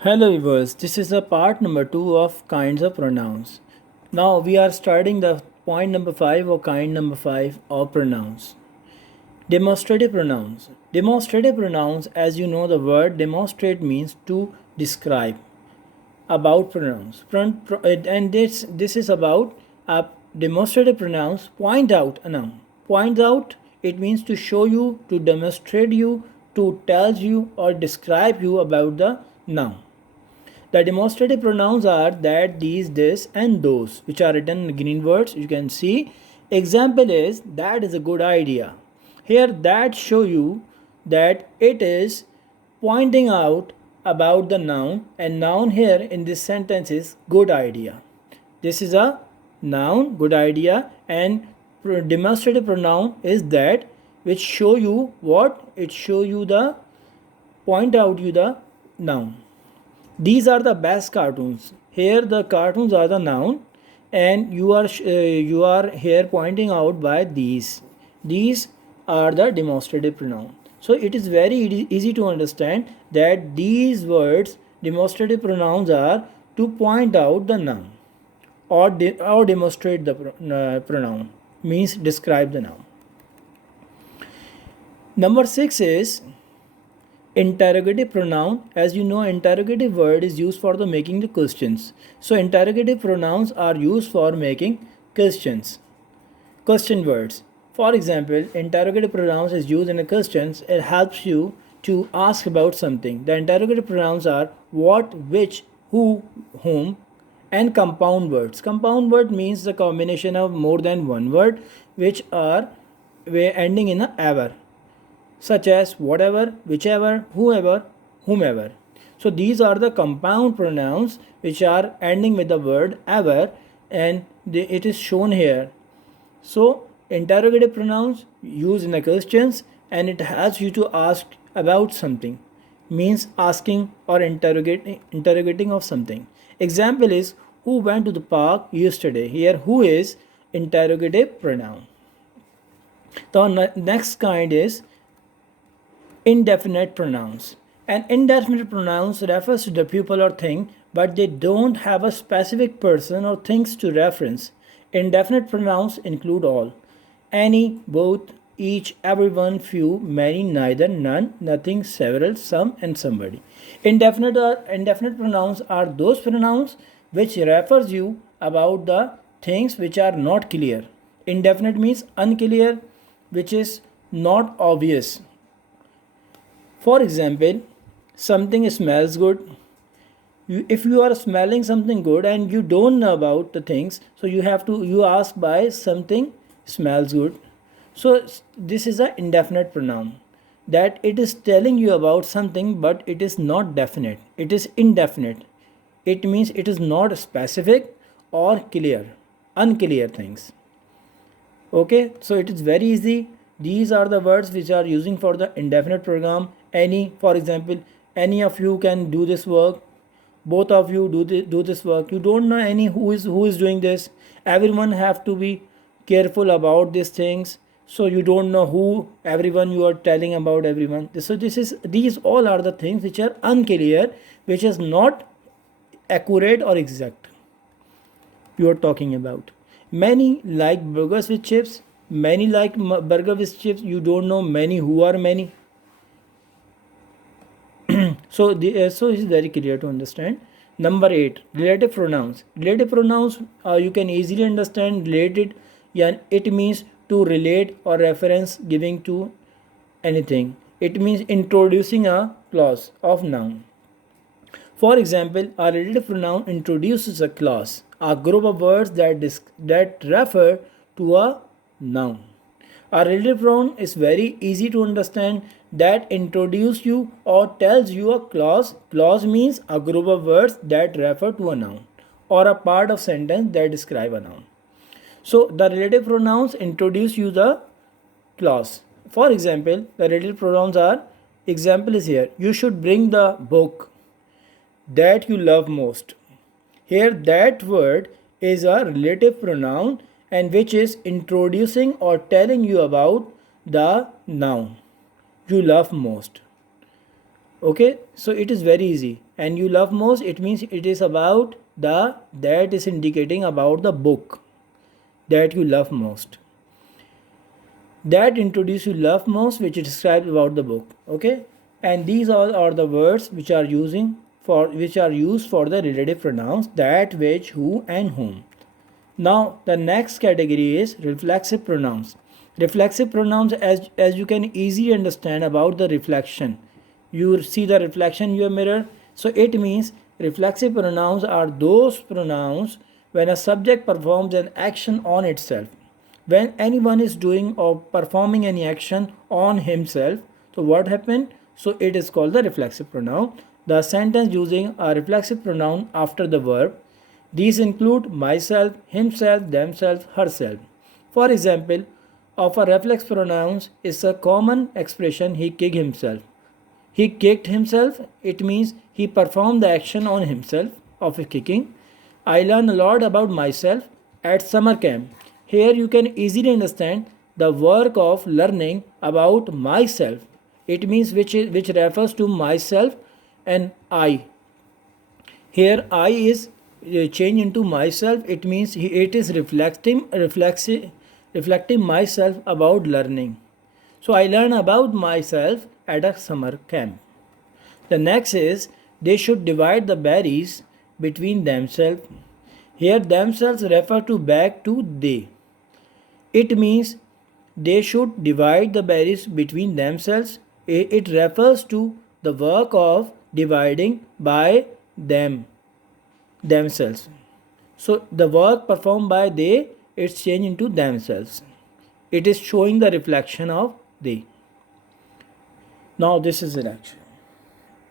Hello viewers, this is the part number 2 of kinds of pronouns. Now we are starting the point number 5 or kind number 5 of pronouns. Demonstrative pronouns. Demonstrative pronouns, as you know, the word demonstrate means to describe about pronouns. And this is about demonstrative pronouns point out a noun. Point out, it means to show you, to demonstrate you, to tell you or describe you about the noun. The demonstrative pronouns are that, these, this, and those, which are written in green words. You can see. Example is that is a good idea. Here, that show you that it is pointing out about the noun, and noun here in this sentence is good idea. This is a noun, good idea, and demonstrative pronoun is that, which show you what? It show you the, point out you the noun. These are the best cartoons. Here the cartoons are the noun, and you are here pointing out by these. These are the demonstrative pronoun. So it is very easy to understand that these words, demonstrative pronouns, are to point out the noun or demonstrate the pronoun, means describe the noun. Number 6 is interrogative pronoun. As you know, interrogative word is used for the making the questions. So interrogative pronouns are used for making questions, question words. For example, interrogative pronouns is used in a questions. It helps you to ask about something. The interrogative pronouns are what, which, who, whom, and compound words. Compound word means the combination of more than one word which are ending in a ever, such as whatever, whichever, whoever, whomever. So these are the compound pronouns which are ending with the word ever, and it is shown here. So interrogative pronouns used in the questions, and it helps you to ask about something, means asking or interrogating of something. Example is who went to the park yesterday. Here who is interrogative pronoun. The next kind is indefinite pronouns. An indefinite pronouns refers to the people or thing, but they don't have a specific person or things to reference. Indefinite pronouns include all: any, both, each, everyone, few, many, neither, none, nothing, several, some, and somebody. Indefinite pronouns are those pronouns which refers you about the things which are not clear. Indefinite means unclear, which is not obvious. For example, something smells good. If you are smelling something good and you don't know about the things, so you ask by something smells good. So this is an indefinite pronoun, that it is telling you about something, but it is not definite. It is indefinite. It means it is not specific or clear, unclear things. Okay, so it is very easy. These are the words which are using for the indefinite program. Any, for example, any of you can do this work. Both of you do this work. You don't know any who is doing this. Everyone have to be careful about these things. So you don't know who everyone you are telling about everyone. So these all are the things which are unclear, which is not accurate or exact. You are talking about. Many like burgers with chips. Many like burger with chips. You don't know many who are many. So it's very clear to understand. Number 8, relative pronouns. Relative pronouns, you can easily understand. Related, yeah, it means to relate or reference giving to anything. It means introducing a clause of noun. For example, a relative pronoun introduces a clause, a group of words that refer to a noun. A relative pronoun is very easy to understand, that introduce you or tells you a clause. Clause means a group of words that refer to a noun or a part of sentence that describe a noun. So the relative pronouns introduce you the clause. For example, the relative pronouns are, example is here, you should bring the book that you love most. Here that word is a relative pronoun, and which is introducing or telling you about the noun you love most. Okay, so it is very easy. and you love most, it means it is about that is indicating about the book that you love most. That introduce you love most, which describes about the book. Okay, and these all are the words which are used for the relative pronouns that, which, who, and whom. Now the next category is reflexive pronouns. Reflexive pronouns, as you can easily understand about the reflection. You see the reflection in your mirror. So it means reflexive pronouns are those pronouns when a subject performs an action on itself. When anyone is doing or performing any action on himself, so what happened? So it is called the reflexive pronoun. The sentence using a reflexive pronoun after the verb. These include myself, himself, themselves, herself. For example, of a reflex pronouns is a common expression he kicked himself. He kicked himself, it means he performed the action on himself of kicking. I learned a lot about myself at summer camp. Here you can easily understand the work of learning about myself. It means which refers to myself and I. Here I is changed into myself. It means it is reflecting myself about learning. So I learn about myself at a summer camp. The next is they should divide the berries between themselves. Here themselves refer to back to they. It means they should divide the berries between themselves. It refers to the work of dividing by themselves. So the work performed by they, it's changed into themselves. It is showing the reflection of they. Now this is it actually.